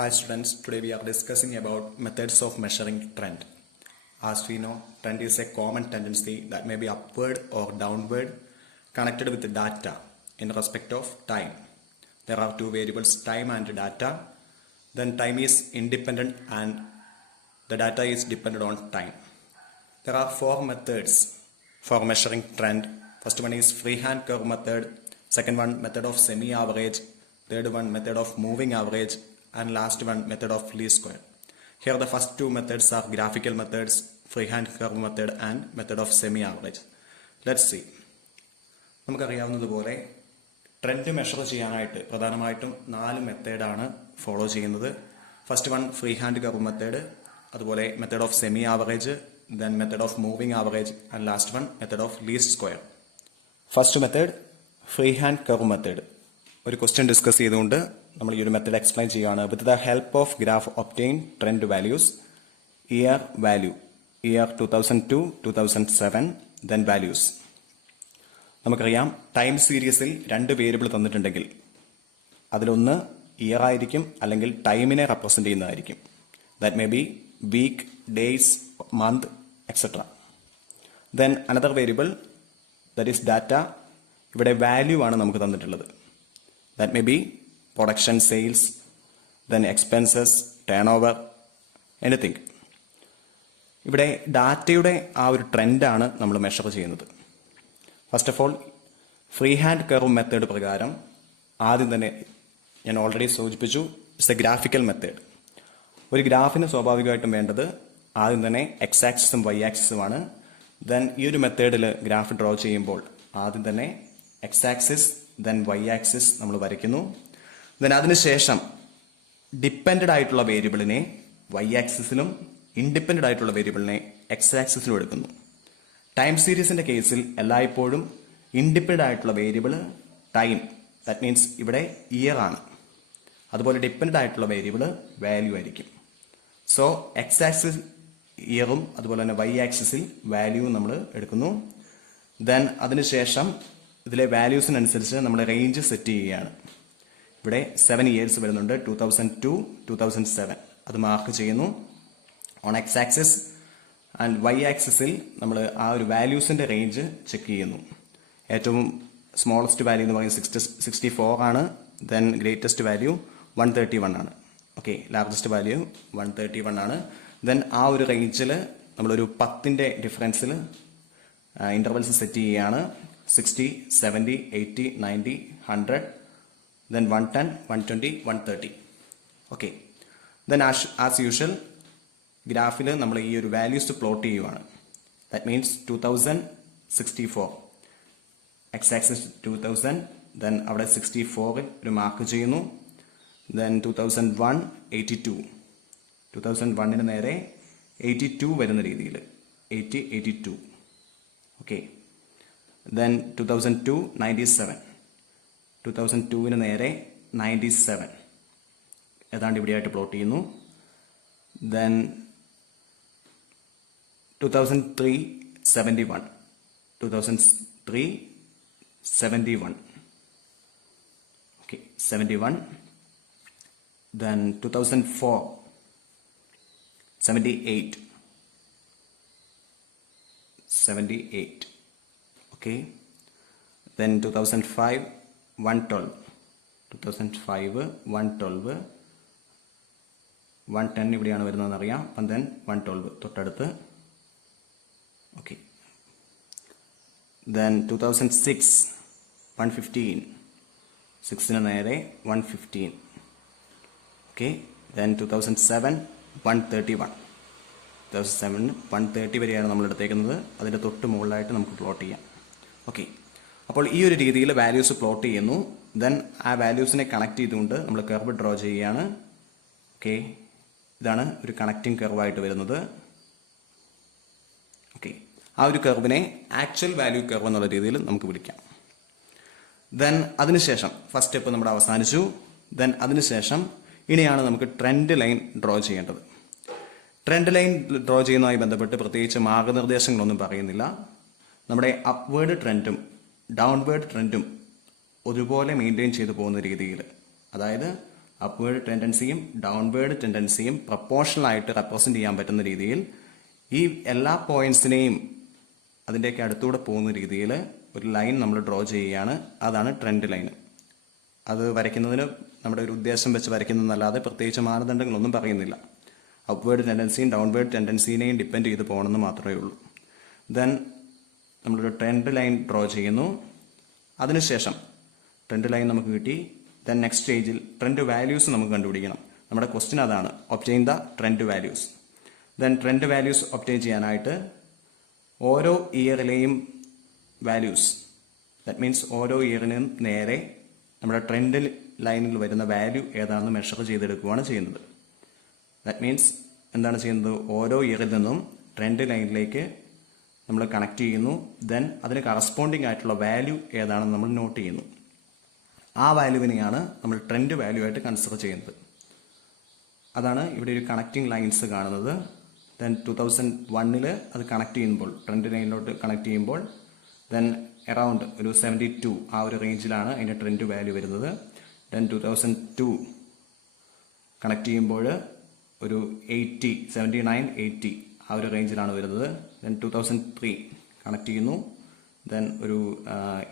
Hi students, today we are discussing about methods of measuring trend. As we know, trend is a common tendency that may be upward or downward connected with the data in respect of time. There are two variables, time and data. Then time is independent and the data is dependent on time. There are four methods for measuring trend. First one is freehand curve method, second one method of semi-average, third one method of moving average, and last one method of least square. Here the first two methods are graphical methods, freehand curve method and method of semi-average. Let's see. നമുക്കറിയാവുന്നതുപോലെ trend measure ചെയ്യാനായിട്ട് പ്രധാനമായിട്ടും 4 മെത്തേഡാണ് follow ചെയ്യുന്നത്. First one free hand curve method, അതുപോലെ method of semi average, then method of moving average and last one method of least square. First method free hand curve method. ഒരു question discuss ചെയ്തുകൊണ്ട് നമ്മൾ ഈ ഒരു method explain ചെയ്യുകയാണ്. With the help of graph obtain trend values, year value, year 2002, 2007, then values. നമുക്കറിയാം time സീരീസിൽ 2 variable തന്നിട്ടുണ്ടെങ്കിൽ അതിലൊന്ന് ഇയർ ആയിരിക്കും അല്ലെങ്കിൽ ടൈമിനെ റെപ്രസെന്റ് ചെയ്യുന്നതായിരിക്കും. That may be week, days, month, etcetera. Then another variable that is data. ഇവിടെ വാല്യൂ ആണ് നമുക്ക് തന്നിട്ടുള്ളത്. That may be production, sales, then expenses, turnover, anything. ഇവിടെ ഡാറ്റയുടെ ആ ഒരു ട്രെൻഡാണ് നമ്മൾ മെഷർ ചെയ്യുന്നത്. First of all free hand curve method പ്രകാരം ആദ്യം തന്നെ ഞാൻ ഓൾറെഡി സൂചിപ്പിച്ചു, ഇറ്റ്സ് എ ഗ്രാഫിക്കൽ മെത്തേഡ്. ഒരു ഗ്രാഫിന് സ്വാഭാവികമായിട്ടും വേണ്ടത് ആദ്യം തന്നെ എക്സ് ആക്സിസും വൈ ആക്സിസുമാണ്. ദെൻ ഈ ഒരു മെത്തേഡിൽ ഗ്രാഫ് ഡ്രോ ചെയ്യുമ്പോൾ ആദ്യം തന്നെ x axis then y axis നമ്മൾ വരയ്ക്കുന്നു. ദെൻ അതിനുശേഷം ഡിപ്പെൻഡഡ് ആയിട്ടുള്ള വേരിയബിളിനെ വൈ ആക്സിസിലും ഇൻഡിപെൻഡന്റ് ആയിട്ടുള്ള വേരിയബിളിനെ എക്സ് ആക്സിസിലും എടുക്കുന്നു. ടൈം സീരീസിന്റെ കേസിൽ എല്ലായ്പ്പോഴും ഇൻഡിപെൻഡന്റ് ആയിട്ടുള്ള വേരിയബിൾ ടൈം, ദാറ്റ് മീൻസ് ഇവിടെ ഇയർ ആണ്. അതുപോലെ ഡിപ്പെൻഡന്റ് ആയിട്ടുള്ള വേരിയബിൾ വാല്യൂ ആയിരിക്കും. സോ എക്സ് ആക്സിസ് ഇയറും അതുപോലെ തന്നെ വൈ ആക്സിസിൽ വാല്യൂവും നമ്മൾ എടുക്കുന്നു. ദെൻ അതിനുശേഷം ഇതിലെ വാല്യൂസിനനുസരിച്ച് നമ്മൾ റേഞ്ച് സെറ്റ് ചെയ്യുകയാണ്. ഇവിടെ 7 ഇയേഴ്സ് വരുന്നുണ്ട്, 2002, 2007 അത് മാർക്ക് ചെയ്യുന്നു on x axis. And y ആക്സിസിൽ നമ്മൾ ആ ഒരു വാല്യൂസിന്റെ റേഞ്ച് ചെക്ക് ചെയ്യുന്നു. ഏറ്റവും സ്മോളസ്റ്റ് വാല്യൂ എന്ന് പറയുന്നത് 64 ആണ്. ദെൻ ഗ്രേറ്റസ്റ്റ് വാല്യൂ 131 ആണ്. ഓക്കെ, ലാർജസ്റ്റ് വാല്യൂ 131 ആണ്. ദെൻ ആ ഒരു റേഞ്ചിൽ നമ്മളൊരു 10ന്റെ ഡിഫറൻസിൽ ഇന്റർവെൽസ് സെറ്റ് ചെയ്യുകയാണ്. 60, 70, 80, 90, 100, then 110, 120, 130. Okay, then as usual ഗ്രാഫിൽ നമ്മൾ ഈ ഒരു വാല്യൂസ് പ്ലോട്ട് ചെയ്യുവാണ്. That means 2064 X axis 2000, then അവിടെ 64 ഒരു മാർക്ക് ചെയ്യുന്നു. ദെൻ 2001, 82, 2001 നേരെ 82 വരുന്ന രീതിയിൽ 80, 82. ഓക്കെ, ദെൻ 2002, 97, 2002 നേരെ 97 ഏതാണ്ട് ഇവിടെയായിട്ട് പ്ലോട്ട് ചെയ്യുന്നു. Then 2003, 71, 2003, 71. Okay, 71. Then 2004, 78, 78. Okay, then 2005, 112, 2005, 112, 110 ഇവിടെയാണ് വരുന്നതെന്ന് അറിയാം. ദെൻ 112 തൊട്ടടുത്ത്. ഓക്കെ, ദെൻ 2006, 115, 6 നേരെ 115. ഓക്കെ, ദെൻ 2007, 131, 2007, 130 വരെയാണ് നമ്മൾ എടുത്തേക്കുന്നത്. അതിൻ്റെ തൊട്ട് മുകളിലായിട്ട് നമുക്ക് പ്ലോട്ട് ചെയ്യാം. ഓക്കെ, അപ്പോൾ ഈ ഒരു രീതിയിൽ വാല്യൂസ് പ്ലോട്ട് ചെയ്യുന്നു. ദെൻ ആ വാല്യൂസിനെ കണക്ട് ചെയ്തുകൊണ്ട് നമ്മൾ കർവ് ഡ്രോ ചെയ്യുകയാണ്. ഓക്കെ, ഇതാണ് ഒരു കണക്റ്റിംഗ് കർവായിട്ട് വരുന്നത്. ഓക്കെ, ആ ഒരു കർവിനെ ആക്ച്വൽ വാല്യൂ കർവ് എന്നുള്ള രീതിയിൽ നമുക്ക് വിളിക്കാം. ദെൻ അതിനുശേഷം ഫസ്റ്റ് സ്റ്റെപ്പ് നമ്മുടെ അവസാനിച്ചു. ദെൻ അതിനുശേഷം ഇനിയാണ് നമുക്ക് ട്രെൻഡ് ലൈൻ ഡ്രോ ചെയ്യേണ്ടത്. ട്രെൻഡ് ലൈൻ ഡ്രോ ചെയ്യുന്നതുമായി ബന്ധപ്പെട്ട് പ്രത്യേകിച്ച് മാർഗനിർദ്ദേശങ്ങളൊന്നും പറയുന്നില്ല. നമ്മുടെ അപ്വേർഡ് ട്രെൻഡും ഡൗൺവേർഡ് ട്രെൻഡും ഒരുപോലെ മെയിൻറ്റെയിൻ ചെയ്തു പോകുന്ന രീതിയിൽ, അതായത് അപ്വേർഡ് ടെൻഡൻസിയും ഡൗൺവേർഡ് ടെൻഡൻസിയും പ്രപ്പോർഷണൽ ആയിട്ട് റെപ്രസെന്റ് ചെയ്യാൻ പറ്റുന്ന രീതിയിൽ ഈ എല്ലാ പോയിന്റ്സിനെയും അതിൻ്റെയൊക്കെ അടുത്തൂടെ പോകുന്ന രീതിയിൽ ഒരു ലൈൻ നമ്മൾ ഡ്രോ ചെയ്യുകയാണ്. അതാണ് ട്രെൻഡ് ലൈൻ. അത് വരയ്ക്കുന്നതിന് നമ്മുടെ ഒരു ഉദ്ദേശം വെച്ച് വരയ്ക്കുന്നതല്ലാതെ പ്രത്യേകിച്ച് മാനദണ്ഡങ്ങളൊന്നും പറയുന്നില്ല. അപ്വേർഡ് ടെൻഡൻസിയും ഡൗൺവേർഡ് ടെൻഡൻസിനെയും ഡിപ്പെൻഡ് ചെയ്ത് പോകണമെന്ന് മാത്രമേ ഉള്ളൂ. ദെൻ നമ്മളൊരു ട്രെൻഡ് ലൈൻ ഡ്രോ ചെയ്യുന്നു. അതിനുശേഷം ട്രെൻഡ് ലൈൻ നമുക്ക് കിട്ടി. ദെൻ നെക്സ്റ്റ് സ്റ്റേജിൽ ട്രെൻഡ് വാല്യൂസ് നമുക്ക് കണ്ടുപിടിക്കണം. നമ്മുടെ ക്വസ്റ്റ്യൻ അതാണ്, obtain the trend values. Then trend values obtain ചെയ്യാനായിട്ട് ഓരോ ഇയറിലെയും വാല്യൂസ്, ദാറ്റ് മീൻസ് ഓരോ ഇയറിനും നേരെ നമ്മുടെ ട്രെൻഡ് ലൈനിൽ വരുന്ന വാല്യൂ ഏതാണെന്ന് മെഷർ ചെയ്തെടുക്കുകയാണ് ചെയ്യുന്നത്. ദാറ്റ് മീൻസ് എന്താണ് ചെയ്യുന്നത്, ഓരോ ഇയറിൽ നിന്നും ട്രെൻഡ് ലൈനിലേക്ക് നമ്മൾ കണക്ട് ചെയ്യുന്നു. ദെൻ അതിന് കറസ്പോണ്ടിങ് ആയിട്ടുള്ള വാല്യൂ ഏതാണെന്ന് നമ്മൾ നോട്ട് ചെയ്യുന്നു. ആ വാല്യൂവിനെയാണ് നമ്മൾ ട്രെൻഡ് വാല്യൂ ആയിട്ട് കൺസിഡർ ചെയ്യുന്നത്. അതാണ് ഇവിടെ ഒരു കണക്റ്റിംഗ് ലൈൻസ് കാണുന്നത്. ദെൻ 2001 അത് കണക്ട് ചെയ്യുമ്പോൾ, ട്രെൻഡ് ലൈനിലോട്ട് കണക്ട് ചെയ്യുമ്പോൾ ദെൻ അറൗണ്ട് ഒരു 72 ആ ഒരു റേഞ്ചിലാണ് അതിൻ്റെ ട്രെൻഡ് വാല്യൂ വരുന്നത്. ദെൻ 2002 കണക്ട് ചെയ്യുമ്പോൾ ഒരു 80, 79, 80 ആ ഒരു റേഞ്ചിലാണ് വരുന്നത്. ദെൻ 2003 കണക്ട് ചെയ്യുന്നു. ദെൻ ഒരു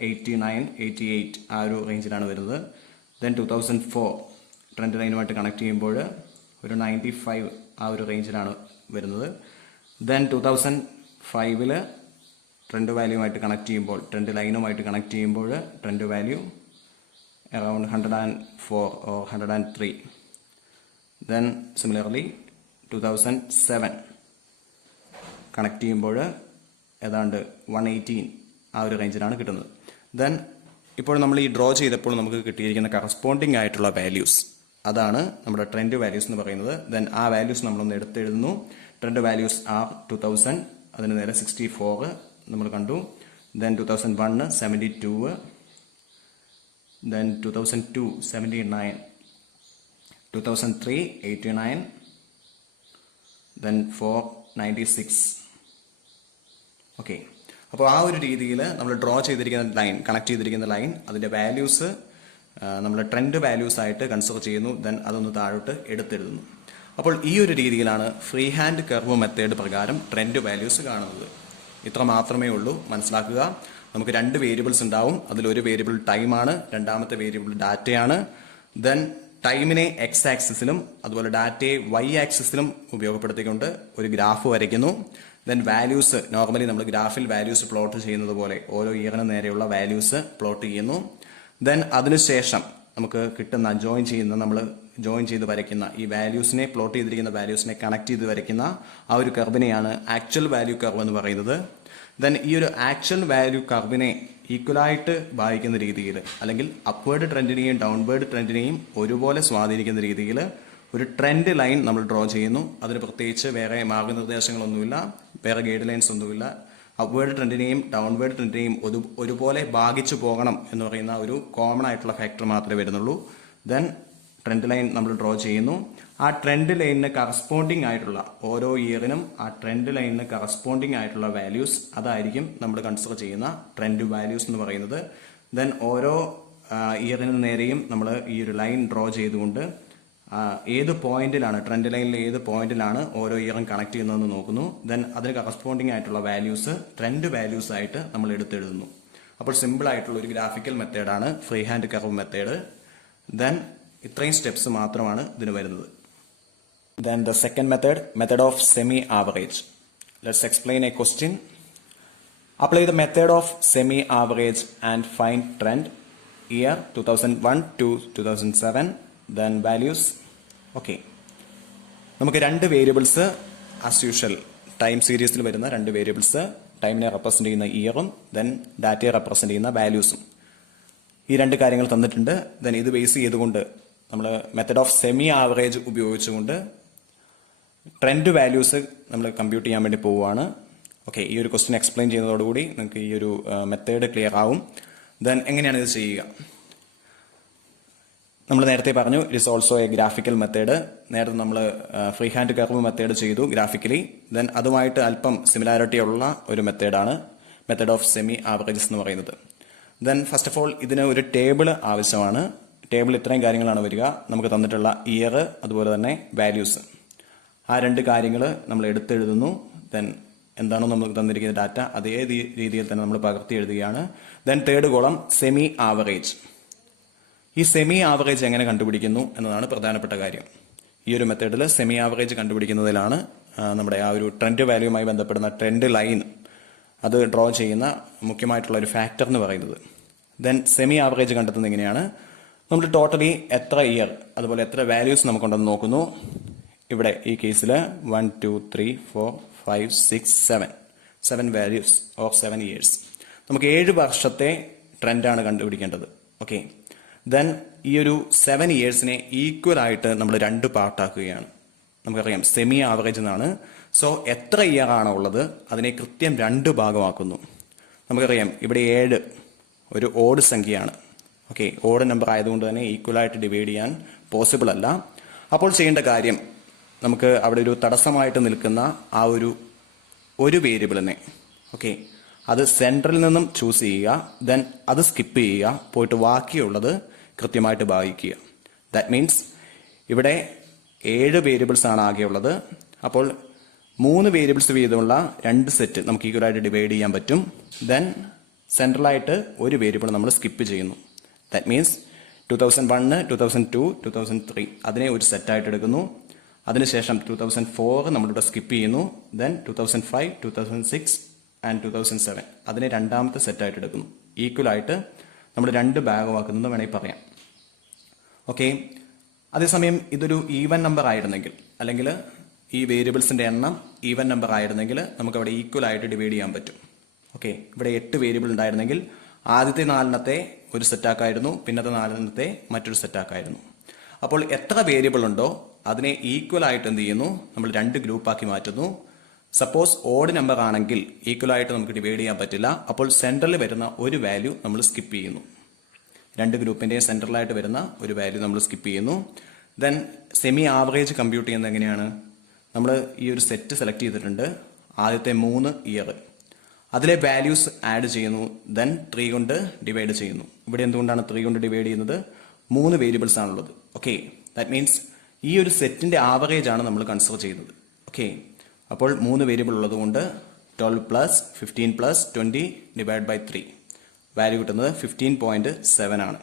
89, 88 ആ ഒരു റേഞ്ചിലാണ് വരുന്നത്. ദെൻ 2004 ട്രെൻഡ് ലൈനുമായിട്ട് കണക്ട് ചെയ്യുമ്പോൾ ഒരു 95 ആ ഒരു റേഞ്ചിലാണ് വരുന്നത്. ദെൻ 2005 ട്രെൻഡ് വാല്യൂമായിട്ട് കണക്ട് ചെയ്യുമ്പോൾ, ട്രെൻഡ് ലൈനുമായിട്ട് കണക്ട് ചെയ്യുമ്പോൾ trend value around 104 or 103. Then similarly 2007 connect ചെയ്യുമ്പോൾ ഏതാണ്ട് 118 ആ ഒരു റേഞ്ചിലാണ് കിട്ടുന്നത്. ദെൻ ഇപ്പോൾ നമ്മൾ ഈ ഡ്രോ ചെയ്തപ്പോൾ നമുക്ക് കിട്ടിയിരിക്കുന്ന കറസ്പോണ്ടിങ് ആയിട്ടുള്ള വാല്യൂസ്, അതാണ് നമ്മുടെ ട്രെൻഡ് വാല്യൂസ് എന്ന് പറയുന്നത്. ദെൻ ആ വാല്യൂസ് നമ്മളൊന്ന് എടുത്തെഴുതുന്നു. ട്രെൻഡ് വാല്യൂസ് ആർ 2000, അതിന് നേരെ 64 നമ്മൾ കണ്ടു. Then 2001 72, then 2002 79, 2003 89, then 4 96. ഓക്കെ, അപ്പോൾ ആ ഒരു രീതിയിൽ നമ്മൾ ഡ്രോ ചെയ്തിരിക്കുന്ന ലൈൻ, കണക്ട് ചെയ്തിരിക്കുന്ന ലൈൻ, അതിൻ്റെ വാല്യൂസ് നമ്മൾ ട്രെൻഡ് വാല്യൂസ് ആയിട്ട് കൺസിഡർ ചെയ്യുന്നു. ദെൻ അതൊന്ന് താഴോട്ട് എടുത്തെഴുതുന്നു. അപ്പോൾ ഈ ഒരു രീതിയിലാണ് ഫ്രീ ഹാൻഡ് കർവ് മെത്തേഡ് പ്രകാരം ട്രെൻഡ് വാല്യൂസ് കാണുന്നത്. ഇത്ര മാത്രമേ ഉള്ളൂ, മനസ്സിലാക്കുക. നമുക്ക് രണ്ട് വേരിയബിൾസ് ഉണ്ടാവും. അതിലൊരു വേരിയബിൾ ടൈമാണ്, രണ്ടാമത്തെ വേരിയബിൾ ഡാറ്റയാണ്. ദെൻ ടൈമിനെ എക്സ് ആക്സിസിലും അതുപോലെ ഡാറ്റയെ വൈ ആക്സിസിലും ഉപയോഗപ്പെടുത്തിക്കൊണ്ട് ഒരു ഗ്രാഫ് വരയ്ക്കുന്നു. ദെൻ വാല്യൂസ്, നോർമലി നമ്മൾ ഗ്രാഫിൽ വാല്യൂസ് പ്ലോട്ട് ചെയ്യുന്നത് പോലെ ഓരോ ഇയറിന് നേരെയുള്ള വാല്യൂസ് പ്ലോട്ട് ചെയ്യുന്നു. ദെൻ അതിനുശേഷം നമുക്ക് കിട്ടുന്ന നമ്മൾ ജോയിൻ ചെയ്ത് വരയ്ക്കുന്ന ഈ വാല്യൂസിനെ, പ്ലോട്ട് ചെയ്തിരിക്കുന്ന വാല്യൂസിനെ കണക്ട് ചെയ്ത് വരയ്ക്കുന്ന ആ ഒരു കർവിനെയാണ് ആക്ച്വൽ വാല്യൂ കർവ് എന്ന് പറയുന്നത്. ദെൻ ഈ ഒരു ആക്ച്വൽ വാല്യൂ കർവിനെ ഈക്വലായിട്ട് വായിക്കുന്ന രീതിയിൽ, അല്ലെങ്കിൽ അപ്വേർഡ് ട്രെൻഡിനെയും ഡൗൺവേർഡ് ട്രെൻഡിനെയും ഒരുപോലെ സ്വാധീനിക്കുന്ന രീതിയിൽ ഒരു ട്രെൻഡ് ലൈൻ നമ്മൾ ഡ്രോ ചെയ്യുന്നു. അതിന് പ്രത്യേകിച്ച് വേറെ മാർഗനിർദ്ദേശങ്ങളൊന്നുമില്ല, വേറെ ഗൈഡ് ലൈൻസ് ഒന്നുമില്ല. അപ്വേർഡ് ട്രെൻഡിനെയും ഡൗൺവേർഡ് ട്രെൻഡിനെയും ഒരുപോലെ ഭാഗിച്ചു പോകണം എന്ന് പറയുന്ന ഒരു കോമൺ ആയിട്ടുള്ള ഫാക്ടർ മാത്രമേ വരുന്നുള്ളൂ. ദെൻ ട്രെൻഡ് ലൈൻ നമ്മൾ ഡ്രോ ചെയ്യുന്നു. ആ ട്രെൻഡ് ലൈനിന് കറസ്പോണ്ടിങ് ആയിട്ടുള്ള, ഓരോ ഇയറിനും ആ ട്രെൻഡ് ലൈനിന് കറസ്പോണ്ടിങ് ആയിട്ടുള്ള വാല്യൂസ്, അതായിരിക്കും നമ്മൾ കൺസിഡർ ചെയ്യുന്ന ട്രെൻഡ് വാല്യൂസ് എന്ന് പറയുന്നത്. ദെൻ ഓരോ ഇയറിന് നേരെയും നമ്മൾ ഈ ഒരു ലൈൻ ഡ്രോ ചെയ്തുകൊണ്ട് ഏത് പോയിന്റിലാണ്, ട്രെൻഡ് ലൈനിൽ ഏത് പോയിന്റിലാണ് ഓരോ ഇയറും കണക്ട് ചെയ്യുന്നതെന്ന് നോക്കുന്നു. ദെൻ അതിന് കറസ്പോണ്ടിങ് ആയിട്ടുള്ള വാല്യൂസ് ട്രെൻഡ് വാല്യൂസ് ആയിട്ട് നമ്മൾ എടുത്തെഴുതുന്നു. അപ്പോൾ സിമ്പിൾ ആയിട്ടുള്ള ഒരു ഗ്രാഫിക്കൽ മെത്തേഡാണ് free hand curve method. Then ഇത്രയും സ്റ്റെപ്സ് മാത്രമാണ് ഇതിന് വരുന്നത്. Then the second method of semi-average. Let's explain a question. Apply the method of semi-average and find trend year 2001 to 2007. Then values. Okay. നമുക്ക് രണ്ട് variables as usual time സീരീസിൽ വരുന്ന രണ്ട് variables, ടൈമിനെ represent ചെയ്യുന്ന ഇയറും ദെൻ ഡാറ്റയെ റെപ്രസെന്റ് ചെയ്യുന്ന വാല്യൂസും, ഈ രണ്ട് കാര്യങ്ങൾ തന്നിട്ടുണ്ട്. ദെൻ ഇത് ബേസ് ചെയ്തുകൊണ്ട് നമ്മൾ മെത്തഡ് ഓഫ് സെമി ആവറേജ് ഉപയോഗിച്ചുകൊണ്ട് ട്രെൻഡ് വാല്യൂസ് നമ്മൾ കമ്പ്യൂട്ട് ചെയ്യാൻ വേണ്ടി പോവുകയാണ്. ഓക്കെ, ഈ ഒരു ക്വസ്റ്റ്യൻ എക്സ്പ്ലെയിൻ ചെയ്യുന്നതോടുകൂടി നിങ്ങൾക്ക് ഈ ഒരു മെത്തേഡ് ക്ലിയർ ആവും. ദെൻ എങ്ങനെയാണ് ഇത് ചെയ്യുക? നമ്മൾ നേരത്തെ പറഞ്ഞു it is also A graphical method. നേരത്തെ നമ്മൾ ഫ്രീ ഹാൻഡ് കർവ് മെത്തേഡ് ചെയ്തു ഗ്രാഫിക്കലി. ദെൻ അതുമായിട്ട് അല്പം സിമിലാരിറ്റി ഉള്ള ഒരു മെത്തേഡാണ് മെത്തേഡ് ഓഫ് സെമി ആവറേജസ് എന്ന് പറയുന്നത്. ദെൻ ഫസ്റ്റ് ഓഫ് ഓൾ ഇതിന് ഒരു ടേബിൾ ആവശ്യമാണ്. ടേബിൾ ഇത്രയും കാര്യങ്ങളാണ് വരിക. നമുക്ക് തന്നിട്ടുള്ള ഇയർ, അതുപോലെ തന്നെ വാല്യൂസ്, ആ രണ്ട് കാര്യങ്ങൾ നമ്മൾ എടുത്തെഴുതുന്നു. ദെൻ എന്താണോ നമുക്ക് തന്നിരിക്കുന്ന ഡാറ്റ അതേ രീതിയിൽ തന്നെ നമ്മൾ പകർത്തി എഴുതുകയാണ്. Then third column semi average. ഈ സെമി ആവറേജ് എങ്ങനെ കണ്ടുപിടിക്കുന്നു എന്നതാണ് പ്രധാനപ്പെട്ട കാര്യം. ഈ ഒരു മെത്തേഡിൽ സെമി ആവറേജ് കണ്ടുപിടിക്കുന്നതിലാണ് നമ്മുടെ ആ ഒരു ട്രെൻഡ് വാല്യൂവുമായി ബന്ധപ്പെടുന്ന ട്രെൻഡ് ലൈൻ അത് ഡ്രോ ചെയ്യുന്ന മുഖ്യമായിട്ടുള്ള ഒരു ഫാക്ടർ എന്ന് പറയുന്നത്. ദെൻ സെമി ആവറേജ് കണ്ടെത്തുന്നത് എങ്ങനെയാണ്? നമ്മൾ ടോട്ടലി എത്ര ഇയർ അതുപോലെ എത്ര വാല്യൂസ് നമുക്കുണ്ടെന്ന് നോക്കുന്നു. ഇവിടെ ഈ കേസിൽ 1 2 3 4 5 6 7 വാല്യൂസ് ഓർ 7 ഇയേഴ്സ്. നമുക്ക് 7 വർഷത്തെ ട്രെൻഡാണ് കണ്ടുപിടിക്കേണ്ടത്. ഓക്കെ, ദെൻ ഈ ഒരു 7 ഇയേഴ്സിനെ ഈക്വൽ ആയിട്ട് നമ്മൾ 2 പാർട്ടാക്കുകയാണ്. നമുക്കറിയാം സെമി ആവറേജ് എന്നാണ്. സോ എത്ര ഇയർ ആണോ ഉള്ളത് അതിനെ കൃത്യം 2 ഭാഗമാക്കുന്നു. നമുക്കറിയാം ഇവിടെ 7 ഒരു ഓഡ് സംഖ്യയാണ്. ഓക്കെ, ഓഡ് നമ്പർ ആയതുകൊണ്ട് തന്നെ ഈക്വലായിട്ട് ഡിവൈഡ് ചെയ്യാൻ പോസിബിൾ അല്ല. അപ്പോൾ ചെയ്യേണ്ട കാര്യം, നമുക്ക് അവിടെ ഒരു തടസ്സമായിട്ട് നിൽക്കുന്ന ആ ഒരു വേരിയബിളിനെ, ഓക്കെ, അത് സെൻട്രലിൽ നിന്നും ചൂസ് ചെയ്യുക. ദെൻ അത് സ്കിപ്പ് ചെയ്യുക, പോയിട്ട് ബാക്കിയുള്ളത് കൃത്യമായിട്ട് ഭാഗിക്കുക. ദാറ്റ് മീൻസ് ഇവിടെ 7 വേരിയബിൾസ് ആണ് ആകെയുള്ളത്. അപ്പോൾ 3 വേരിയബിൾസ് വീതമുള്ള 2 സെറ്റ് നമുക്ക് ഈക്വലായിട്ട് ഡിവൈഡ് ചെയ്യാൻ പറ്റും. ദെൻ സെൻട്രലായിട്ട് ഒരു വേരിയബിൾ നമ്മൾ സ്കിപ്പ് ചെയ്യുന്നു. ദാറ്റ് മീൻസ് 2001, 2002, 2003 അതിനെ ഒരു സെറ്റായിട്ട് എടുക്കുന്നു. അതിനുശേഷം 2004 നമ്മളിവിടെ സ്കിപ്പ് ചെയ്യുന്നു. ദെൻ 2005, 2006 ആൻഡ് 2007 അതിനെ രണ്ടാമത്തെ സെറ്റായിട്ട് എടുക്കുന്നു. ഈക്വലായിട്ട് നമ്മൾ 2 ഭാഗമാക്കുന്നത് വേണമെങ്കിൽ പറയാം. ഓക്കെ, അതേസമയം ഇതൊരു ഈവൻ നമ്പർ ആയിരുന്നെങ്കിൽ, അല്ലെങ്കിൽ ഈ വേരിയബിൾസിന്റെ എണ്ണം ഈവൻ നമ്പർ ആയിരുന്നെങ്കിൽ നമുക്ക് അവിടെ ഈക്വൽ ആയിട്ട് ഡിവൈഡ് ചെയ്യാൻ പറ്റും. ഓക്കെ, ഇവിടെ 8 വേരിയബിൾ ഉണ്ടായിരുന്നെങ്കിൽ ആദ്യത്തെ 4 ഒരു സെറ്റാക്കായിരുന്നു, പിന്നത്തെ 4 മറ്റൊരു സെറ്റാക്കായിരുന്നു. അപ്പോൾ എത്ര വേരിയബിൾ ഉണ്ടോ അതിനെ ഈക്വൽ ആയിട്ട് എന്ത് ചെയ്യുന്നു, നമ്മൾ 2 ഗ്രൂപ്പാക്കി മാറ്റുന്നു. സപ്പോസ് ഓഡ് നമ്പർ ആണെങ്കിൽ ഈക്വൽ ആയിട്ട് നമുക്ക് ഡിവൈഡ് ചെയ്യാൻ പറ്റില്ല. അപ്പോൾ സെൻട്രലിൽ വരുന്ന ഒരു വാല്യൂ നമ്മൾ സ്കിപ്പ് ചെയ്യുന്നു. 2 ഗ്രൂപ്പിന്റെയും സെൻട്രലായിട്ട് വരുന്ന ഒരു വാല്യൂ നമ്മൾ സ്കിപ്പ് ചെയ്യുന്നു. ദെൻ സെമി ആവറേജ് കമ്പ്യൂട്ട് ചെയ്യുന്നത് എങ്ങനെയാണ്? നമ്മൾ ഈ ഒരു സെറ്റ് സെലക്ട് ചെയ്തിട്ടുണ്ട്. ആദ്യത്തെ 3 ഇയർ അതിലെ വാല്യൂസ് ആഡ് ചെയ്യുന്നു. ദെൻ 3 കൊണ്ട് ഡിവൈഡ് ചെയ്യുന്നു. ഇവിടെ എന്തുകൊണ്ടാണ് 3 കൊണ്ട് ഡിവൈഡ് ചെയ്യുന്നത്? 3 വേരിയബിൾസ് ആണുള്ളത്. ഓക്കെ, ദാറ്റ് മീൻസ് ഈ ഒരു സെറ്റിന്റെ ആവറേജ് ആണ് നമ്മൾ കൺസിഡർ ചെയ്യുന്നത്. ഓക്കെ, അപ്പോൾ 3 വേരിയബിൾ ഉള്ളതുകൊണ്ട് 12 plus 15 plus 20 divide by 3 value കിട്ടുന്നത് 15.7 ആണ്.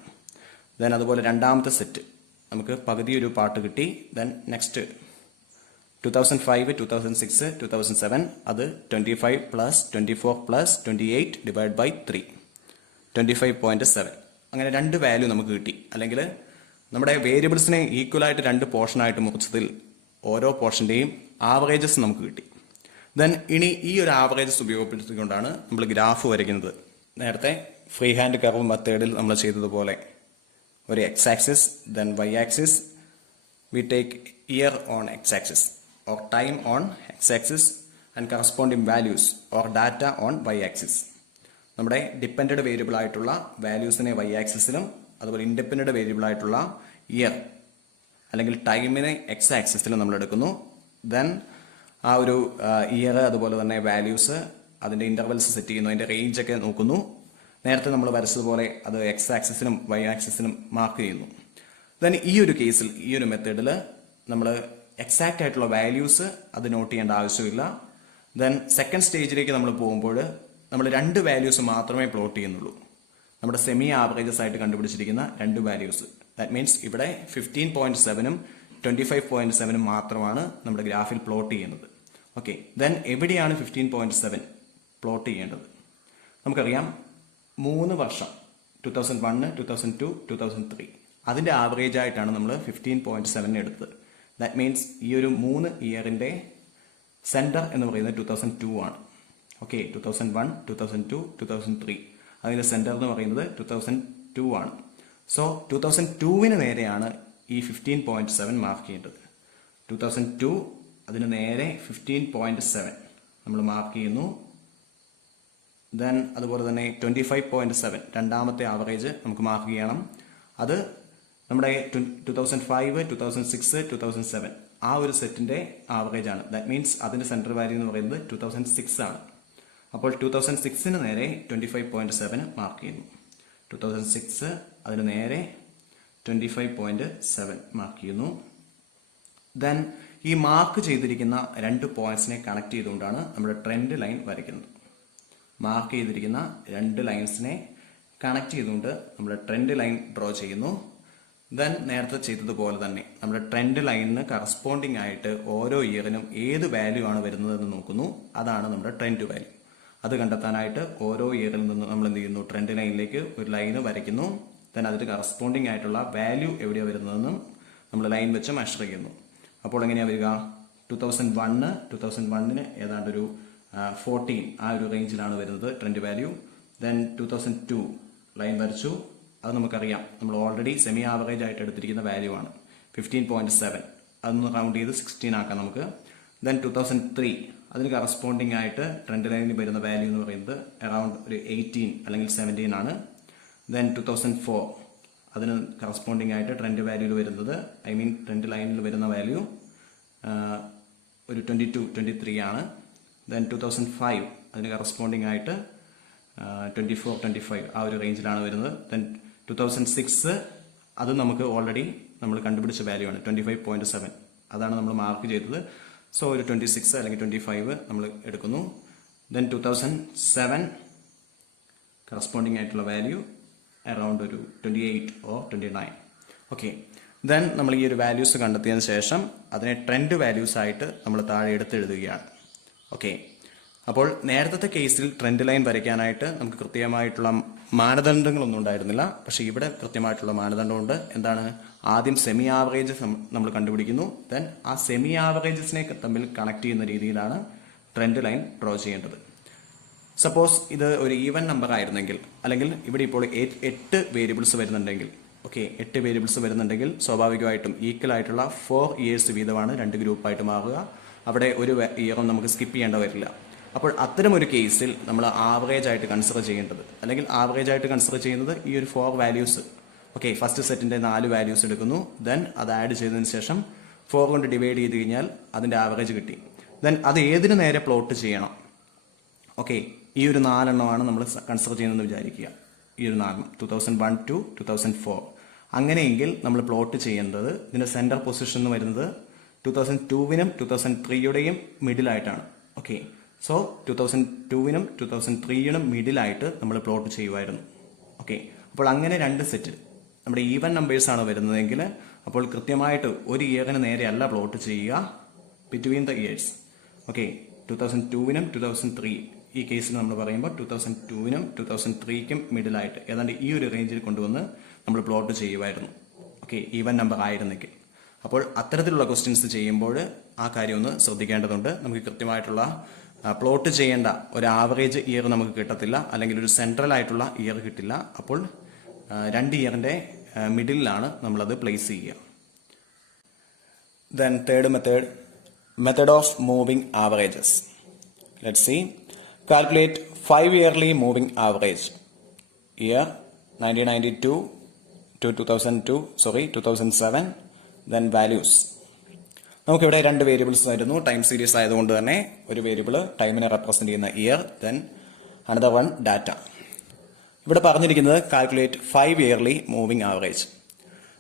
ദെൻ അതുപോലെ രണ്ടാമത്തെ സെറ്റ് നമുക്ക് പകുതി ഒരു പാർട്ട് കിട്ടി. ദെൻ നെക്സ്റ്റ് 2005, 2006, 2007 അത് 25 പ്ലസ് 24 പ്ലസ് 28 ഡിവൈഡ് ബൈ 3 25.7. അങ്ങനെ 2 വാല്യൂ നമുക്ക് കിട്ടി. അല്ലെങ്കിൽ നമ്മുടെ വേരിയബിൾസിനെ ഈക്വലായിട്ട് 2 പോർഷനായിട്ട് മുറിച്ചതിൽ ഓരോ പോർഷന്റെയും ആവറേജസ് നമുക്ക് കിട്ടി. ദെൻ ഇനി ഈ ഒരു ആവറേജസ് ഉപയോഗപ്പെടുത്തിക്കൊണ്ടാണ് നമ്മൾ ഗ്രാഫ് വരയ്ക്കുന്നത്. നേരത്തെ ഫ്രീ ഹാൻഡ് കർവ് മെത്തേഡിൽ നമ്മൾ ചെയ്തതുപോലെ ഒരു x axis, then y axis, we take year on x axis or time on x-axis and corresponding values or data on y-axis. നമ്മുടെ ഡിപ്പെൻഡഡ് വേരിയബിൾ ആയിട്ടുള്ള വാല്യൂസിനെ വൈ ആക്സിസിലും അതുപോലെ ഇൻഡിപെൻഡന്റ് വേരിയബിൾ ആയിട്ടുള്ള ഇയർ അല്ലെങ്കിൽ ടൈമിനെ X ആക്സിസിലും നമ്മൾ എടുക്കുന്നു. ദെൻ ആ ഒരു ഇയർ അതുപോലെ തന്നെ വാല്യൂസ് അതിന്റെ ഇന്റർവെൽസ് സെറ്റ് ചെയ്യുന്നു, അതിന്റെ റേഞ്ച് ഒക്കെ നോക്കുന്നു. നേരത്തെ നമ്മൾ വരച്ചതുപോലെ അത് എക്സ് ആക്സിസിലും വൈ ആക്സിസിലും മാർക്ക് ചെയ്യുന്നു. ദെൻ ഈ ഒരു കേസിൽ ഈ ഒരു മെത്തേഡിൽ നമ്മൾ എക്സാക്റ്റ് ആയിട്ടുള്ള വാല്യൂസ് അത് നോട്ട് ചെയ്യേണ്ട ആവശ്യമില്ല. ദെൻ സെക്കൻഡ് സ്റ്റേജിലേക്ക് നമ്മൾ പോകുമ്പോൾ നമ്മൾ 2 വാല്യൂസ് മാത്രമേ പ്ലോട്ട് ചെയ്യുന്നുള്ളൂ. നമ്മുടെ സെമി ആവറേജസ് ആയിട്ട് കണ്ടുപിടിച്ചിരിക്കുന്ന 2 വാല്യൂസ്. ദാറ്റ് മീൻസ് ഇവിടെ 15.7ഉം 25.7ഉം മാത്രമാണ് നമ്മുടെ ഗ്രാഫിൽ പ്ലോട്ട് ചെയ്യുന്നത്. ഓക്കെ, ദെൻ എവിടെയാണ് 15.7 പ്ലോട്ട് ചെയ്യേണ്ടത്? നമുക്കറിയാം 3 വർഷം 2001, 2002, 2003 അതിന്റെ ആവറേജ് ആയിട്ടാണ് നമ്മൾ 15.7 എടുത്തത്. ദാറ്റ് മീൻസ് ഈ ഒരു 3 ഇയറിന്റെ സെന്റർ എന്ന് പറയുന്നത് 2002 ആണ്. ഓക്കെ, 2001, 2002, 2003 അതിന്റെ സെന്റർ എന്ന് പറയുന്നത് 2002 ആണ്. സോ 2002വിന് നേരെയാണ് ഈ 15.7 മാർക്ക് ചെയ്യേണ്ടത്. 2002 അതിന് നേരെ 15.7 നമ്മൾ മാർക്ക് ചെയ്യുന്നു. ദെൻ അതുപോലെ തന്നെ 25.7 രണ്ടാമത്തെ ആവറേജ് നമുക്ക് മാർക്ക് ചെയ്യണം. അത് നമ്മുടെ 2005, 2006, 2007 ആ ഒരു സെറ്റിന്റെ ആവറേജ് ആണ്. ദാറ്റ് മീൻസ് അതിന്റെ സെന്റർ വാല്യൂ എന്ന് പറയുന്നത് 2006 ആണ്. അപ്പോൾ 2006ന് നേരെ 25.7 മാർക്ക് ചെയ്യുന്നു. 2006 അതിന് നേരെ 25.7 മാർക്ക് ചെയ്യുന്നു. ദെൻ ഈ മാർക്ക് ചെയ്തിരിക്കുന്ന രണ്ട് പോയിന്റ്സിനെ കണക്ട് ചെയ്തുകൊണ്ടാണ് നമ്മുടെ ട്രെൻഡ് ലൈൻ വരയ്ക്കുന്നത്. മാർക്ക് ചെയ്തിരിക്കുന്ന രണ്ട് ലൈൻസിനെ കണക്ട് ചെയ്തുകൊണ്ട് നമ്മൾ ട്രെൻഡ് ലൈൻ ഡ്രോ ചെയ്യുന്നു. ദെൻ നേരത്തെ ചെയ്തതുപോലെ തന്നെ നമ്മുടെ ട്രെൻഡ് ലൈനിന് കറസ്പോണ്ടിങ് ആയിട്ട് ഓരോ ഇയറിനും ഏത് വാല്യൂ ആണ് വരുന്നതെന്ന് നോക്കുന്നു. അതാണ് നമ്മുടെ ട്രെൻഡ് വാല്യൂ. അത് കണ്ടെത്താനായിട്ട് ഓരോ ഇയറിൽ നിന്ന് നമ്മൾ എന്ത് ചെയ്യുന്നു, ട്രെൻഡ് ലൈനിലേക്ക് ഒരു ലൈന് വരയ്ക്കുന്നു. ദെൻ അതിന് കറസ്പോണ്ടിങ് ആയിട്ടുള്ള വാല്യൂ എവിടെയാണ് വരുന്നതെന്നും നമ്മൾ ലൈൻ വെച്ച് മെഷർ ചെയ്യുന്നു. അപ്പോൾ എങ്ങനെയാണ് വരിക? 2001 ഏതാണ്ട് ഒരു 14 ആ ഒരു റേഞ്ചിലാണ് വരുന്നത് ട്രെൻഡ് വാല്യൂ. ദെൻ 2002 ലൈൻ വരച്ചു. അത് നമുക്കറിയാം, നമ്മൾ ഓൾറെഡി സെമി ആവറേജ് ആയിട്ട് എടുത്തിരിക്കുന്ന വാല്യൂ ആണ് 15.7. അതൊന്ന് റൗണ്ട് ചെയ്ത് 16 ആക്കാം നമുക്ക്. ദെൻ 2003 അതിന് കറസ്പോണ്ടിങ് ആയിട്ട് ട്രെൻഡ് ലൈനിൽ വരുന്ന വാല്യൂ എന്ന് പറയുന്നത് അറൌണ്ട് ഒരു 18 അല്ലെങ്കിൽ 17 ആണ്. ദെൻ 2004 അതിന് കറസ്പോണ്ടിങ് ആയിട്ട് ട്രെൻഡ് വാല്യൂയിൽ വരുന്നത് ട്രെൻഡ് ലൈനിൽ വരുന്ന വാല്യൂ ഒരു 22-23 ആണ്. ദെൻ 2005 അതിന് കറസ്പോണ്ടിങ് ആയിട്ട് 24-25 ആ ഒരു റേഞ്ചിലാണ് വരുന്നത്. ദെൻ 2006 അത് നമുക്ക് ഓൾറെഡി നമ്മൾ കണ്ടുപിടിച്ച വാല്യൂ ആണ് 25.7. അതാണ് നമ്മൾ മാർക്ക് ചെയ്തത്. സോ ഒരു 26 അല്ലെങ്കിൽ 25 നമ്മൾ എടുക്കുന്നു. ദെൻ 2007 കറസ്പോണ്ടിങ് ആയിട്ടുള്ള വാല്യൂ അറൌണ്ട് ഒരു 28 or 29. ഓക്കെ, ദെൻ നമ്മൾ ഈ ഒരു വാല്യൂസ് കണ്ടെത്തിയതിന് ശേഷം അതിനെ ട്രെൻഡ് വാല്യൂസ് ആയിട്ട് നമ്മൾ താഴെ എടുത്തെഴുതുകയാണ്. ഓക്കെ, അപ്പോൾ നേരത്തെ കേസിൽ ട്രെൻഡ് ലൈൻ വരയ്ക്കാനായിട്ട് നമുക്ക് കൃത്യമായിട്ടുള്ള മാനദണ്ഡങ്ങളൊന്നും ഉണ്ടായിരുന്നില്ല. പക്ഷെ ഇവിടെ കൃത്യമായിട്ടുള്ള മാനദണ്ഡമുണ്ട്. എന്താണ്? ആദ്യം സെമി ആവറേജ് നമ്മൾ കണ്ടുപിടിക്കുന്നു. ദെൻ ആ സെമി ആവറേജസിനെ തമ്മിൽ കണക്ട് ചെയ്യുന്ന രീതിയിലാണ് ട്രെൻഡ് ലൈൻ ഡ്രോ ചെയ്യേണ്ടത്. സപ്പോസ് ഇത് ഒരു ഈവൻ നമ്പർ ആയിരുന്നെങ്കിൽ, അല്ലെങ്കിൽ ഇവിടെ ഇപ്പോൾ 8 വേരിയബിൾസ് വരുന്നുണ്ടെങ്കിൽ, 8 വേരിയബിൾസ് വരുന്നുണ്ടെങ്കിൽ സ്വാഭാവികമായിട്ടും ഈക്വൽ ആയിട്ടുള്ള 4 ഇയേഴ്സ് വീതമാണ് രണ്ട് ഗ്രൂപ്പായിട്ട് മാറുക. അവിടെ ഒരു ഇയറും നമുക്ക് സ്കിപ്പ് ചെയ്യേണ്ട വരില്ല. അപ്പോൾ അത്തരം ഒരു കേസിൽ നമ്മൾ ആവറേജ് ആയിട്ട് കൺസിഡർ ചെയ്യേണ്ടത്, അല്ലെങ്കിൽ ആവറേജ് ആയിട്ട് കൺസിഡർ ചെയ്യുന്നത് ഈ ഒരു 4 വാല്യൂസ്. ഫസ്റ്റ് സെറ്റിന്റെ 4 വാല്യൂസ് എടുക്കുന്നു. ദെൻ അത് ആഡ് ചെയ്തതിന് ശേഷം 4 കൊണ്ട് ഡിവൈഡ് ചെയ്ത് കഴിഞ്ഞാൽ അതിന്റെ ആവറേജ് കിട്ടി. ദെൻ അത് ഏതിന് നേരെ പ്ലോട്ട് ചെയ്യണം? ഈ ഒരു 4 എണ്ണമാണ് നമ്മൾ കൺസിഡർ ചെയ്യുന്നതെന്ന് വിചാരിക്കുക. ഈ ഒരു 4 2001 to 2004. അങ്ങനെയെങ്കിൽ നമ്മൾ പ്ലോട്ട് ചെയ്യേണ്ടത് ഇതിന്റെ സെന്റർ പൊസിഷൻ എന്ന് വരുന്നത് 2002-നും 2003-യുടെയും മിഡിലായിട്ടാണ്. സോ 2002-നും 2003-നും മിഡിലായിട്ട് നമ്മൾ പ്ലോട്ട് ചെയ്യുമായിരുന്നു. അപ്പോൾ അങ്ങനെ രണ്ട് സെറ്റ് നമ്മുടെ ഈവൻ നമ്പേഴ്സ് ആണ് വരുന്നതെങ്കിൽ അപ്പോൾ കൃത്യമായിട്ട് ഒരു ഇയറിന് നേരെയല്ല പ്ലോട്ട് ചെയ്യുക, ബിറ്റ്വീൻ ദ ഇയേഴ്സ്. 2002-നും 2003 ഈ കേസിൽ നമ്മൾ പറയുമ്പോൾ 2002-നും 2003-ക്കും മിഡിലായിട്ട് ഏതാണ്ട് ഈ ഒരു റേഞ്ചിൽ കൊണ്ടുവന്ന് നമ്മൾ പ്ലോട്ട് ചെയ്യുമായിരുന്നു. ഈവൻ നമ്പർ ആയിരുന്നെങ്കിൽ. അപ്പോൾ അത്തരത്തിലുള്ള ക്വസ്റ്റ്യൻസ് ചെയ്യുമ്പോൾ ആ കാര്യം ഒന്ന് ശ്രദ്ധിക്കേണ്ടതുണ്ട്. നമുക്ക് കൃത്യമായിട്ടുള്ള പ്ലോട്ട് ചെയ്യേണ്ട ഒരു ആവറേജ് ഇയർ നമുക്ക് കിട്ടത്തില്ല, അല്ലെങ്കിൽ ഒരു സെൻട്രൽ ആയിട്ടുള്ള ഇയർ കിട്ടില്ല. അപ്പോൾ 2 ഇയറിന്റെ മിഡിലാണ് നമ്മളത് പ്ലേസ് ചെയ്യുക. Then third method of moving averages. Let's see. Calculate 5 yearly moving average year 1992 to 2007. Then values. നമുക്കിവിടെ 2 വേരിയബിൾസ് ആയിരുന്നു. ടൈം സീരീസ് ആയതുകൊണ്ട് തന്നെ ഒരു വേരിയബിൾ ടൈമിനെ റെപ്രസെന്റ് ചെയ്യുന്ന year, then another one data. ഇവിടെ പറഞ്ഞിരിക്കുന്നത് കാൽക്കുലേറ്റ് 5 ഇയർലി മൂവിംഗ് ആവറേജ്.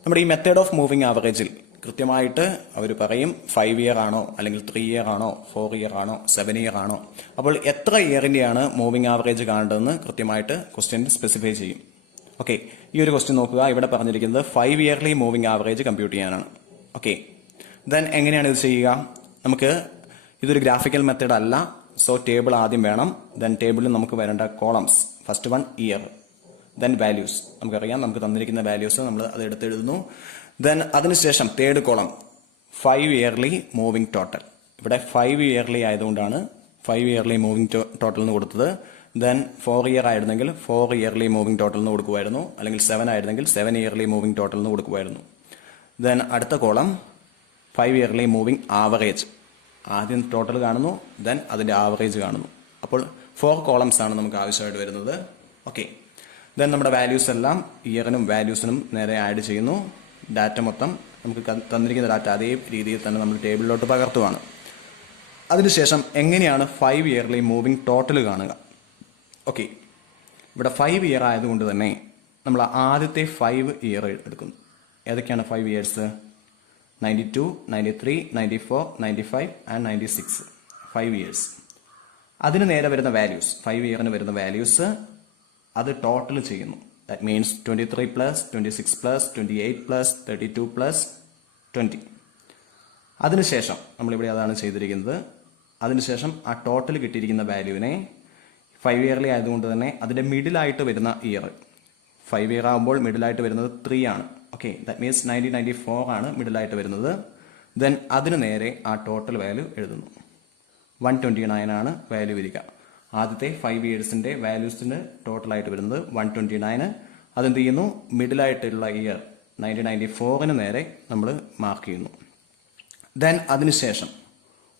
നമ്മുടെ ഈ മെത്തേഡ് ഓഫ് മൂവിംഗ് ആവറേജിൽ കൃത്യമായിട്ട് അവർ പറയും 5 ഇയർ ആണോ, അല്ലെങ്കിൽ 3 ഇയർ ആണോ, 4 ഇയർ ആണോ, 7 ഇയർ ആണോ. അപ്പോൾ എത്ര ഇയറിന്റെയാണ് മൂവിംഗ് ആവറേജ് കാണേണ്ടതെന്ന് കൃത്യമായിട്ട് ക്വസ്റ്റ്യൻ സ്പെസിഫൈ ചെയ്യും. ഈ ഒരു ക്വസ്റ്റ്യൻ നോക്കുക. ഇവിടെ പറഞ്ഞിരിക്കുന്നത് 5 ഇയർലി മൂവിംഗ് ആവറേജ് കമ്പ്യൂട്ട് ചെയ്യാനാണ്. ദെൻ എങ്ങനെയാണ് ഇത് ചെയ്യുക? നമുക്ക് ഇതൊരു ഗ്രാഫിക്കൽ മെത്തേഡ് അല്ല. സോ ടേബിൾ ആദ്യം വേണം. ദെൻ ടേബിളിൽ നമുക്ക് വരേണ്ട columns, first one year, then values. നമുക്കറിയാം, നമുക്ക് തന്നിരിക്കുന്ന വാല്യൂസ് നമ്മൾ അത് എടുത്തെഴുതുന്നു. ദെൻ അതിനുശേഷം third column 5 yearly moving total. ഇവിടെ 5 ഇയർലി ആയതുകൊണ്ടാണ് 5 ഇയർലി മൂവിംഗ് ടോട്ടൽ എന്ന് കൊടുത്തത്. ദെൻ 4 ഇയർ ആയിരുന്നെങ്കിൽ 4 ഇയർലി മൂവിംഗ് ടോട്ടൽ എന്ന് കൊടുക്കുമായിരുന്നു, അല്ലെങ്കിൽ 7 ആയിരുന്നെങ്കിൽ 7 ഇയർലി മൂവിംഗ് ടോട്ടൽ എന്ന് കൊടുക്കുമായിരുന്നു. ദെൻ അടുത്ത കോളം 5 ഇയർലി മൂവിംഗ് ആവറേജ്. ആദ്യം ടോട്ടൽ കാണുന്നു, ദെൻ അതിന്റെ ആവറേജ് കാണുന്നു. അപ്പോൾ 4 കോളംസ് ആണ് നമുക്ക് ആവശ്യമായിട്ട് വരുന്നത്. ദെൻ നമ്മുടെ വാല്യൂസ് എല്ലാം ഇയറിനും വാല്യൂസിനും നേരെ ആഡ് ചെയ്യുന്നു. ഡാറ്റ മൊത്തം നമുക്ക് തന്നിരിക്കുന്ന ഡാറ്റ അതേ രീതിയിൽ തന്നെ നമ്മൾ ടേബിളിലോട്ട് പകർത്തുവാണ്. അതിനുശേഷം എങ്ങനെയാണ് 5 ഇയർലി മൂവിംഗ് ടോട്ടൽ കാണുക? ഇവിടെ 5 ഇയർ ആയതുകൊണ്ട് തന്നെ നമ്മൾ ആദ്യത്തെ 5 ഇയർ എടുക്കുന്നു. ഏതൊക്കെയാണ് 5 ഇയേഴ്സ്? 92, 93, 94, 95 ആൻഡ് 96. 5 ഇയേഴ്സ്. അതിന് നേരെ വരുന്ന വാല്യൂസ്, 5 ഇയറിന് വരുന്ന വാല്യൂസ് അത് ടോട്ടൽ ചെയ്യുന്നു. That means 23 plus 26 plus 28 plus 32 plus 20. അതിനുശേഷം നമ്മളിവിടെ അതാണ് ചെയ്തിരിക്കുന്നത്. അതിനുശേഷം ആ ടോട്ടൽ കിട്ടിയിരിക്കുന്ന വാല്യൂവിനെ 5 ഇയർലി ആയതുകൊണ്ട് തന്നെ അതിൻ്റെ മിഡിലായിട്ട് വരുന്ന ഇയർ, 5 ഇയർ ആകുമ്പോൾ മിഡിലായിട്ട് വരുന്നത് 3 ആണ്. ഓക്കെ, ദാറ്റ് മീൻസ് 1994 ആണ് മിഡിലായിട്ട് വരുന്നത്. ദെൻ അതിന് നേരെ ആ ടോട്ടൽ വാല്യൂ എഴുതുന്നു. 129 ആണ് വാല്യൂ വരിക. ആദ്യത്തെ 5 ഇയേഴ്സിൻ്റെ വാല്യൂസിന് ടോട്ടലായിട്ട് വരുന്നത് 129. അതെന്ത് ചെയ്യുന്നു? മിഡിലായിട്ടുള്ള ഇയർ 1994 നേരെ നമ്മൾ മാർക്ക് ചെയ്യുന്നു. ദെൻ അതിനുശേഷം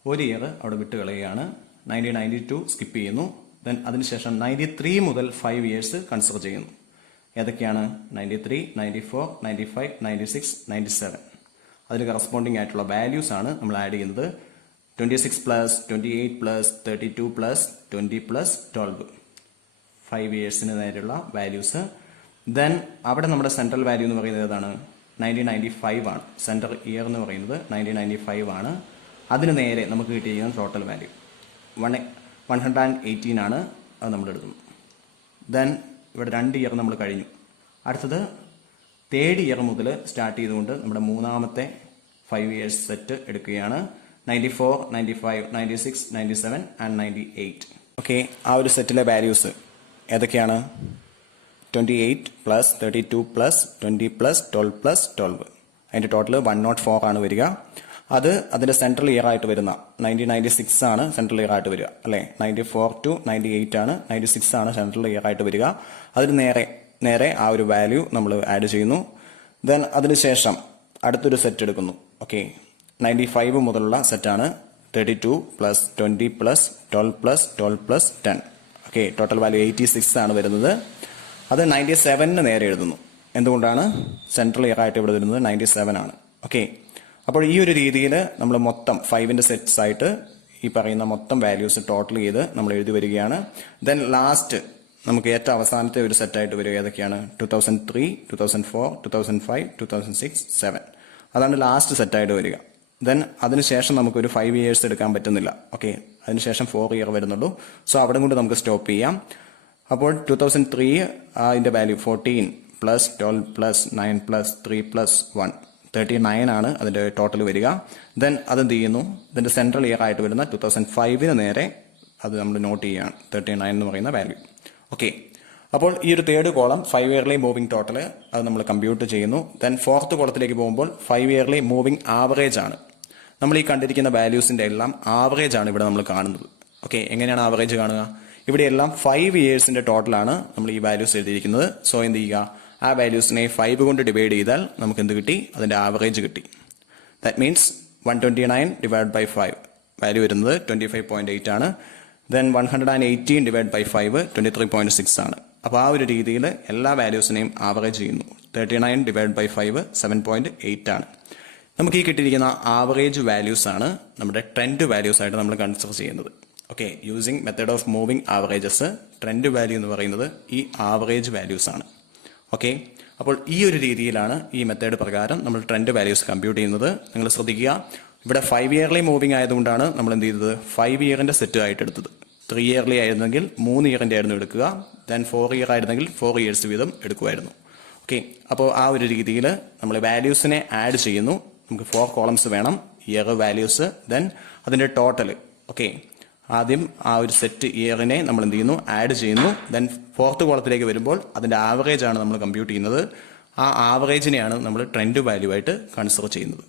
ഒരു ഇയർ അവിടെ വിട്ട് കളയുകയാണ്. 1992 സ്കിപ്പ് ചെയ്യുന്നു. ദെൻ അതിനുശേഷം 93 മുതൽ 5 ഇയേഴ്സ് കൺസിഡർ ചെയ്യുന്നു. ഏതൊക്കെയാണ്? 93, 94, 95, 96, 97. അതിന് കറസ്പോണ്ടിങ് ആയിട്ടുള്ള വാല്യൂസ് ആണ് നമ്മൾ ആഡ് ചെയ്യുന്നത്. 26 പ്ലസ് 28 പ്ലസ് 32 പ്ലസ് 20 പ്ലസ് 12. 5 ഇയേഴ്സിന് നേരെയുള്ള വാല്യൂസ്. ദെൻ അവിടെ നമ്മുടെ സെൻട്രൽ വാല്യൂ എന്ന് പറയുന്നത് ഏതാണ്? 1995 ആണ്. സെൻട്രൽ ഇയർ എന്ന് പറയുന്നത് 1995 ആണ്. അതിന് നേരെ നമുക്ക് കിട്ടിയിരിക്കുന്ന ടോട്ടൽ വാല്യൂ 118 ആണ്. അത് നമ്മൾ എടുക്കുന്നു. ദെൻ ഇവിടെ 2 ഇയർ നമ്മൾ കഴിഞ്ഞു. അടുത്തത് 3rd ഇയർ മുതൽ സ്റ്റാർട്ട് ചെയ്തുകൊണ്ട് നമ്മുടെ മൂന്നാമത്തെ 5 ഇയേഴ്സ് സെറ്റ് എടുക്കുകയാണ്. 94, 95, 96, 97 ആൻഡ് 98. ഓക്കെ, ആ ഒരു സെറ്റിലെ വാല്യൂസ് ഏതൊക്കെയാണ്? 28 പ്ലസ് 32 പ്ലസ് 20 പ്ലസ് 12 പ്ലസ് 12. അതിൻ്റെ ടോട്ടൽ 104 ആണ് വരിക. അത് അതിൻ്റെ സെൻട്രൽ ഇയർ ആയിട്ട് വരുന്ന 1996 ആണ് സെൻട്രൽ ഇയർ ആയിട്ട് വരിക, അല്ലേ? 94 to 98 ആണ്, 96 ആണ് സെൻട്രൽ ഇയർ ആയിട്ട് വരിക. അതിന് നേരെ ആ ഒരു വാല്യൂ നമ്മൾ ആഡ് ചെയ്യുന്നു. ദെൻ അതിനുശേഷം അടുത്തൊരു സെറ്റ് എടുക്കുന്നു. ഓക്കെ, 95 മുതലുള്ള സെറ്റാണ്. 32 plus 20 plus 12 plus 12 plus 10. Okay, total value 86 ആണ് വരുന്നത്. അത് 97 നേരെ എഴുതുന്നു. എന്തുകൊണ്ടാണ്? സെൻട്രൽ ഇയർ ആയിട്ട് ഇവിടെ വരുന്നത് 97 ആണ്. ഓക്കെ, അപ്പോൾ ഈ ഒരു രീതിയിൽ നമ്മൾ മൊത്തം 5ന്റെ സെറ്റ്സ് ആയിട്ട് ഈ പറയുന്ന മൊത്തം വാല്യൂസ് ടോട്ടൽ ചെയ്ത് നമ്മൾ എഴുതി വരികയാണ്. ദെൻ ലാസ്റ്റ് നമുക്ക് ഏറ്റവും അവസാനത്തെ ഒരു സെറ്റായിട്ട് വരിക ഏതൊക്കെയാണ്? 2003, 2004, 2005, 2006, 7. അതാണ് ലാസ്റ്റ് സെറ്റായിട്ട് വരിക. ദെൻ അതിനുശേഷം നമുക്കൊരു 5 ഇയേഴ്സ് എടുക്കാൻ പറ്റുന്നില്ല. ഓക്കെ, അതിനുശേഷം 4 ഇയർ വരുന്നുള്ളൂ. സോ അവിടെ കൊണ്ട് നമുക്ക് സ്റ്റോപ്പ് ചെയ്യാം. അപ്പോൾ 2003 അതിൻ്റെ value 14 plus 12 plus 9 plus 3 plus 1, 39 ആണ് അതിൻ്റെ ടോട്ടൽ വരിക. ദെൻ അതെന്ത് ചെയ്യുന്നു? ഇതിൻ്റെ സെൻട്രൽ ഇയർ ആയിട്ട് വരുന്ന 2005 നേരെ അത് നമ്മൾ നോട്ട് ചെയ്യുകയാണ്, 39 എന്ന് പറയുന്ന വാല്യൂ. ഓക്കെ, അപ്പോൾ ഈ ഒരു 3rd column 5 yearly moving total അത് നമ്മൾ കമ്പ്യൂട്ട് ചെയ്യുന്നു. ദെൻ 4th കോളത്തിലേക്ക് പോകുമ്പോൾ 5 ഇയർലി മൂവിംഗ് ആവറേജ് ആണ്. നമ്മൾ ഈ കണ്ടിരിക്കുന്ന വാല്യൂസിൻ്റെ എല്ലാം ആവറേജ് ആണ് ഇവിടെ നമ്മൾ കാണുന്നത്. ഓക്കെ, എങ്ങനെയാണ് ആവറേജ് കാണുക? ഇവിടെയെല്ലാം 5 ഇയേഴ്സിൻ്റെ ടോട്ടലാണ് നമ്മൾ ഈ വാല്യൂസ് എഴുതിയിരിക്കുന്നത്. സോ എന്ത് ചെയ്യുക? ആ വാല്യൂസിനെ 5 കൊണ്ട് ഡിവൈഡ് ചെയ്താൽ നമുക്ക് എന്ത് കിട്ടി? അതിൻ്റെ ആവറേജ് കിട്ടി. That means 129 divide by 5 value വരുന്നത് 25.8 ആണ്. ദെൻ 118 ഡിവൈഡ് ബൈ 5 23.6 ആണ്. അപ്പോൾ ആ ഒരു രീതിയിൽ എല്ലാ വാല്യൂസിനെയും ആവറേജ് ചെയ്യുന്നു. 39 ഡിവൈഡ് ബൈ 5 7.8 ആണ്. നമുക്ക് ഈ കിട്ടിയിരിക്കുന്ന ആവറേജ് വാല്യൂസ് ആണ് നമ്മുടെ ട്രെൻഡ് വാല്യൂസ് ആയിട്ട് നമ്മൾ കൺസിഡർ ചെയ്യുന്നത്. Okay, using method of moving averages, trend value എന്ന് പറയുന്നത് ഈ ആവറേജ് വാല്യൂസ് ആണ്. ഓക്കെ, അപ്പോൾ ഈ ഒരു രീതിയിലാണ് ഈ മെത്തേഡ് പ്രകാരം നമ്മൾ ട്രെൻഡ് വാല്യൂസ് കമ്പ്യൂട്ട് ചെയ്യുന്നത്. നിങ്ങൾ ശ്രദ്ധിക്കുക, ഇവിടെ 5 ഇയർലി മൂവിംഗ് ആയതുകൊണ്ടാണ് നമ്മൾ എന്ത് ചെയ്തത്? 5 ഇയറിൻ്റെ സെറ്റ് ആയിട്ട് എടുത്തത്. 3 ഇയർലി ആയിരുന്നെങ്കിൽ 3 ഇയറിൻ്റെ ആയിരുന്നു എടുക്കുക. ദെൻ 4 ഇയർ ആയിരുന്നെങ്കിൽ 4 ഇയേഴ്സ് വീതം എടുക്കുമായിരുന്നു. ഓക്കെ, അപ്പോൾ ആ ഒരു രീതിയിൽ നമ്മൾ വാല്യൂസിനെ ആഡ് ചെയ്യുന്നു. നമുക്ക് 4 കോളംസ് വേണം, ഇയർ, വാല്യൂസ്, ദെൻ അതിൻ്റെ ടോട്ടൽ. ഓക്കെ, ആദ്യം ആ ഒരു സെറ്റ് ഇയറിനെ നമ്മൾ എന്ത് ചെയ്യുന്നു? ആഡ് ചെയ്യുന്നു. ദെൻ 4th കോളത്തിലേക്ക് വരുമ്പോൾ അതിൻ്റെ ആവറേജ് ആണ് നമ്മൾ കമ്പ്യൂട്ട് ചെയ്യുന്നത്. ആ ആവറേജിനെയാണ് നമ്മൾ ട്രെൻഡ് വാല്യൂ ആയിട്ട് കൺസിഡർ ചെയ്യുന്നത്.